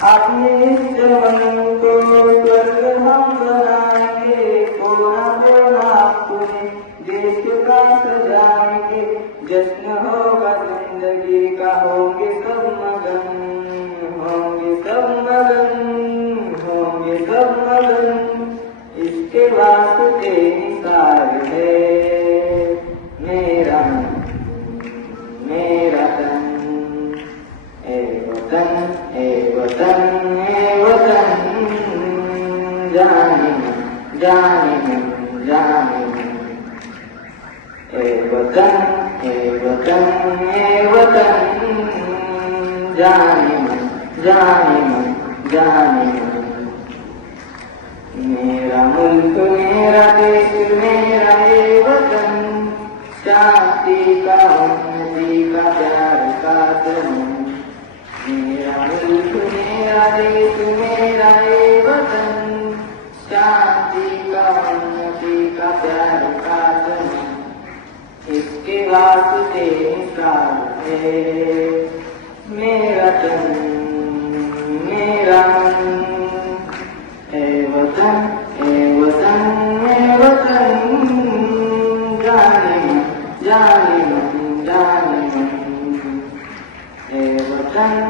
अपने को सजाएँगे जश्न होगा ज़िंदगी का होंगे सब मगन होंगे सब होंगे सब इसके वास्ते निसार है। जाने मन जाने मन ए वतन ए वतन ए वतन जाने मन जाने मन जाने मन मेरा मुल्क मेरा देश मेरा ये वतन शांति का उन्नति का प्यार का धर्म मेरा मुल्क मेरा देश मेरा ये वतन शांति का उन्नति का प्यार का धर्म इसके निकाल है मेरा तन मेरा ए वतन ए वतन ए वतन, जाने जाने जाने ए वतन